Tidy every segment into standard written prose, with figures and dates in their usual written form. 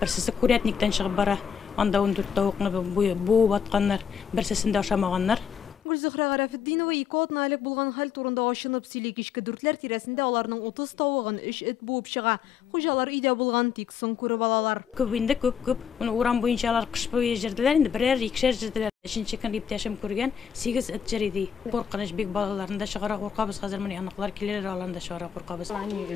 Берсесе курятниктен чыгып бара. Анда 14 тавыкны буып атканнар, берсесен дә ашамаганнар. Гүлзухра Гарафетдинова 2 атналык булган хәл турында ачынып сөйли. Кичке 4ләр тирәсендә аларның 30 тавыгын 3 эт буып чыга. Хуҗалар өйдә булган, тик соң күреп алалар. Күп инде, күп. Моны урам буенча алар кыш буе җирделәр, инде берәр, икешәр җирделәр. 3нче көн иптәшем күргән 8 эт җир иде. Куркыныч бик балаларында чыгара куркабыз. Хәзер менә яныклар киләләр, аланда чыгара куркабыз. Они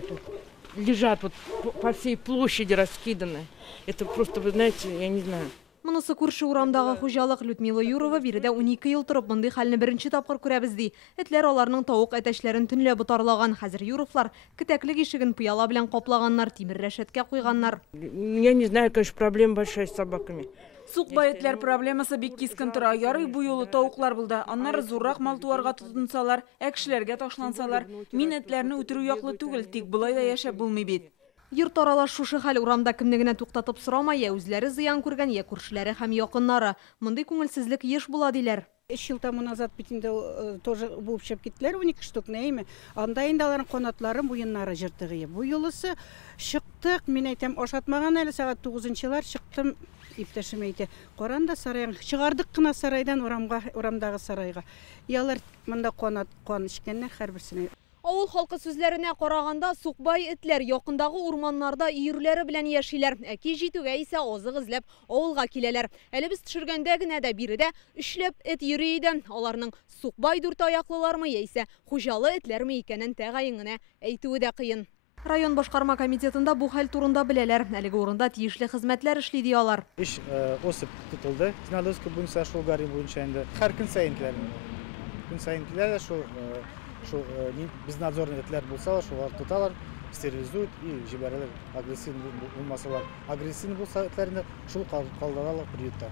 лежат вот по всей площади раскиданы. Это просто, вы знаете, я не знаю. Монысы күрше урамдагы хуҗалык. Людмила Юрова биредә 12 ел торып мондый хәлне беренче тапкыр күрәбез ди. Этләр аларның тавык әтәчләрен төнлә бутарлаган. Хәзер Юровлар китәклек ишеген пыяла белән каплаганнар, тимер рәшәткә куйганнар. Я не знаю, конечно, проблема большая с собаками. Суқбай этләр проблемасы бик кискен тора. Ярый бу юлы тавыклар булды. Аннары зуррак мал туарга тотынсалар, кешеләргә ташлансалар, мин этләрне үтерү яклы түгел, тик булай да яшәп булмый бит. Йорт аралаш шушы хәл урамда кемне генә туктатып сорамай, я үзләре зыян күргән, я күршеләре һәм якыннары. Мондый күңелсезлек еш була диләр. 3 ел тому назад битинде тоже буып чыгып киттеләр, 12 штук нәйме. Анда инде аларның канатлары, буеннары жыртыгы. Бу юлысы чыктык, мин әйтәм, ашатмаган әле сагат 9-нчылар чыктым. Иптәшем әйтә, каранда сарайга чыгардык кына сарайдан урамдагы сарайга. Ялар монда кан ишкәннәр һәрберсенә. Авыл халкы сүзләренә караганда, Суқбай этләр якындагы урманнарда өерләре белән яшиләр. Әки җитүгә исә азык эзләп авылга киләләр. Әле без төшергәндә генә дә биредә 3ләп эт йөри иде. Аларның Суқбай дүрт аяклылармы яисә хуҗалы этләрме икәнен тәгаен генә әйтүе дә кыен. Район башкарма комитетында бу хәл турында беләләр. Әлеге урында тиешле хезмәтләр эшли ди алар. Эш осып тотылды. Синадовский буенча, шул Гарри буенча инде. Һәр көн сайын киләләр. Шул без надзорный этләр булса, шулар тоталар, стерилизуют и җибәрәләр. Агрессивный булмасалар. Агрессивный булса этләрне шул калдыралар приютта.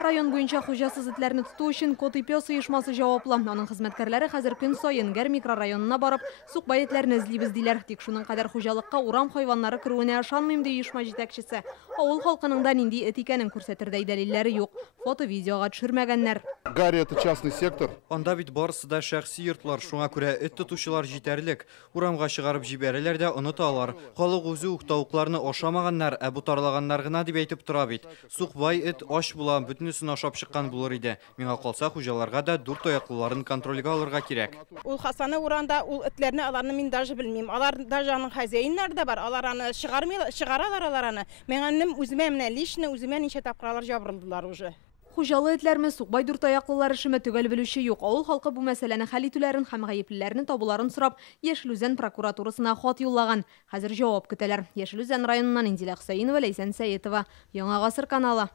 Район буенча хуҗасыз этләрне тоту өчен Кот ипёс оешмасы җаваплы. Аның хезмәткәрләре хәзер көн саен Гәр микрорайонына барып, Суқбай этләрне эзлибез диләр. Тик шуның кадәр хуҗалыкка урам хайваннары керүенә ышанмыйм ди оешма җитәкчесе. Авыл халкының да нинди эт икәнен күрсәтердәй дәлилләре юк. Фото-видеога төшермәгәннәр. Гарри это частный сектор. Анда бит барысы да шәхси йортлар, шуңа күрә эт тотучылар җитәрлек. Урамга чыгарып җибәрәләр дә оныталар. Халык үзе үк тавыкларны ашамаганнар, ә бутарлаганнар гына дип әйтеп тора бит. Суқбай эт аш була, бөтенесен ашап чыккан булыр иде. Миңа калса хуҗаларга да дүрт аяклыларын контрольгә алырга кирәк. Ул Хасаны уранда ул этләрне аларны мин даже белмим. Алар даже аның хозяиннары да бар. Алар аны чыгаралар алар аны. Мен үземә менә лично үземә ничә тапкырлар җабырылдылар уже. Хуҗалы этләрме, Суқбай дүрт аяклылар эшеме төгәл белүче юк. Авыл халкы бу мәсьәләне хәл итүләрен һәм гаеплеләрне табуларын сорап, Яшелүзән прокуратурасына хат юллаган. Хәзер җавап көтәләр. Яшелүзән районыннан Инзилә Хөсәенова, Ләйсән Сәетова. Яңа гасыр каналы.